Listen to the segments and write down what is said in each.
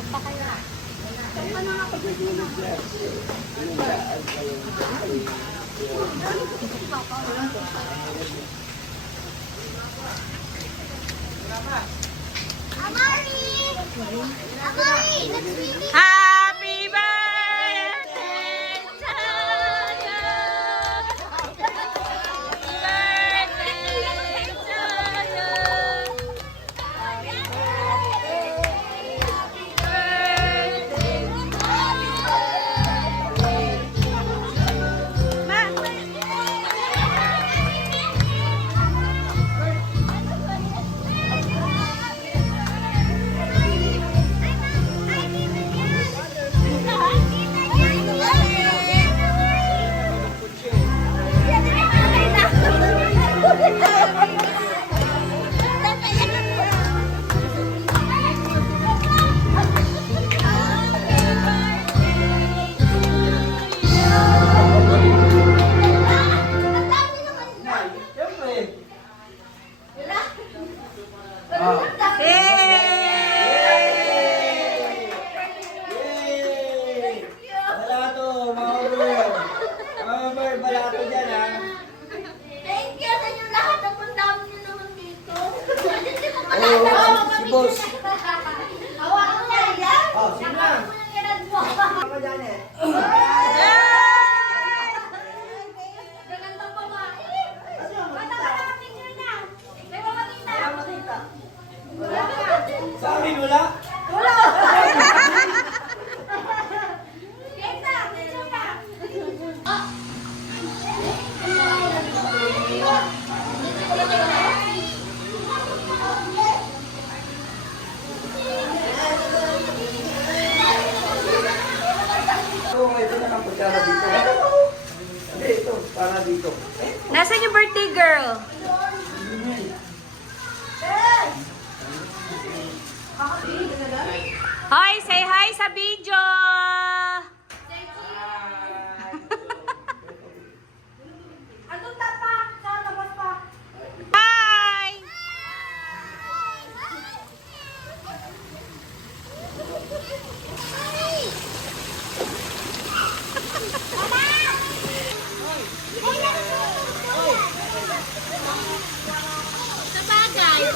Punta kayo. Amari! Amari! Let's meet Ah. Yay! Balato, mga over. Mga over, balato dyan ha. Thank you sa inyo lahat. Ang dami niyo naman dito. Oo, si boss. Hawakan mo yan. Oh, sige na. Hawakan mo yung kinad mo. Ako dyan eh. Gaganda pa ba? Bata ka na, picture na. May mamakita. Wala ka. Sa amin wala. Kita, picture na. Ito, kutsara dito. Hindi, ito, para dito. Nasaan yung birthday girl? Hoy, say hi sa video!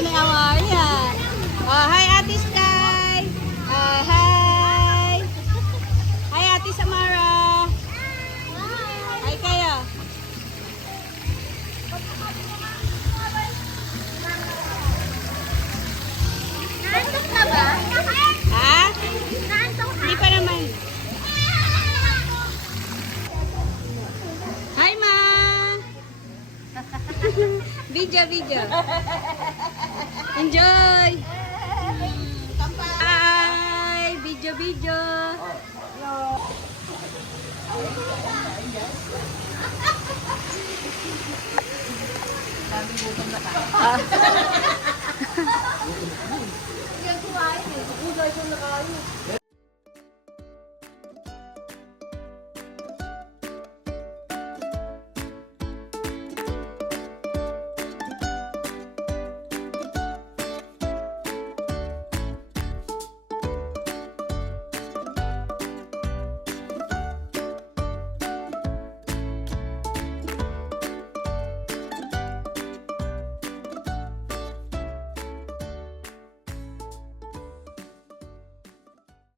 মানে Video, video. Enjoy! Hi! Video, video. Ah. Udoy ko na kayo.